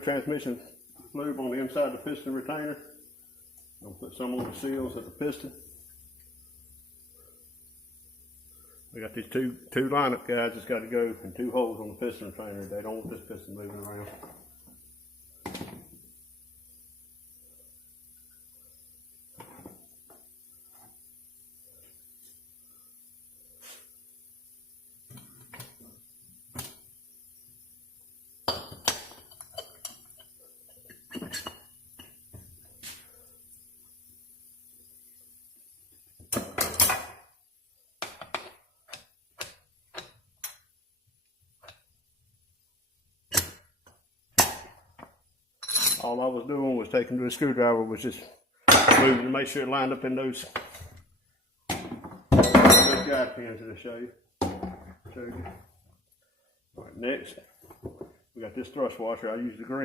Transmission lube on the inside of the piston retainer. I'll put some on the seals at the piston. We got these two lineup guides that's got to go in 2 holes on the piston retainer. They don't want this piston moving around. All I was doing was taking the screwdriver, was just moving to make sure it lined up in those guide pins that I showed you. All right, next we got this thrust washer. I use the green.